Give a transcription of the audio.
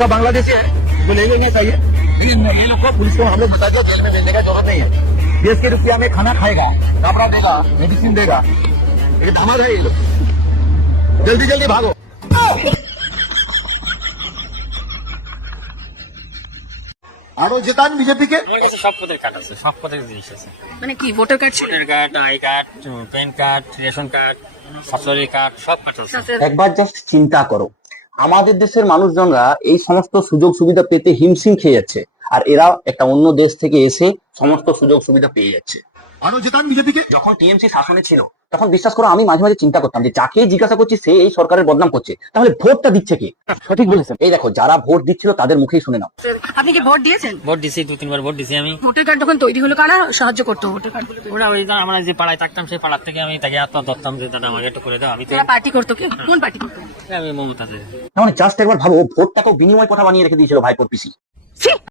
बांग्लादेशी है जो ले लेना चाहिए, लेकिन ये लोग को पुलिस को हम लोग बता दिया जेल में भेजने का जरूरत नहीं है। देश के रुपया में खाना खाएगा, कपड़ा देगा, मेडिसिन देगा, ये दामाद है ये लोग। जल्दी जल्दी भागो। আরো জেতান বিজেপিকে। আমার কাছে সব পদের কার্ড আছে, সব পদের জিনিস আছে। মানে কি ভোটার কার্ড ছিল? Voter card, I card, pan card, ration card, স্বাস্থ্য কার্ড, সব কার্ড আছে। একবার জাস্ট চিন্তা করো, আমাদের দেশের মানুষজনরা এই সমস্ত সুযোগ সুবিধা পেতে হিমশিম খেয়ে যাচ্ছে, আর এরা একটা অন্য দেশ থেকে এসে সমস্ত সুযোগ সুবিধা পেয়ে যাচ্ছে। আরো জেতান বিজেপিকে। যখন টিএমসি শাসনে ছিল তখন বিশ্বাস করো আমি মাঝে মাঝে চিন্তা করতাম যে যাকে জিজ্ঞাসা করছি সে এই সরকারের বদনাম করছে, তাহলে ভোটটা দিচ্ছে কে? সঠিক বলেছেন। এই দেখো যারা ভোট দিচ্ছিল তাদের মুখেই শুনে নাও। আপনি কি ভোট দিয়েছেন? ভোট দিছি, 2-3 বার ভোট দিছি আমি। ভোটার কার্ড যখন তৈরি হলো কারা সাহায্য করতো ভোটার কার্ড? ওরা ওই আমরা যে পাড়ায় থাকতাম সেই পাড়ার থেকে আমি তাকে হাত ধরতাম যে দাদা আমাকে একটু করে দাও। আমি তো তারা পার্টি করতো কি? কোন পার্টি করতো? আমি মমতাজের। মানে জাস্ট একবার ভাবো, ভোটটাকেও বিনিময় কথা বানিয়ে রেখে দিয়েছিল ভাইপোর পিসি।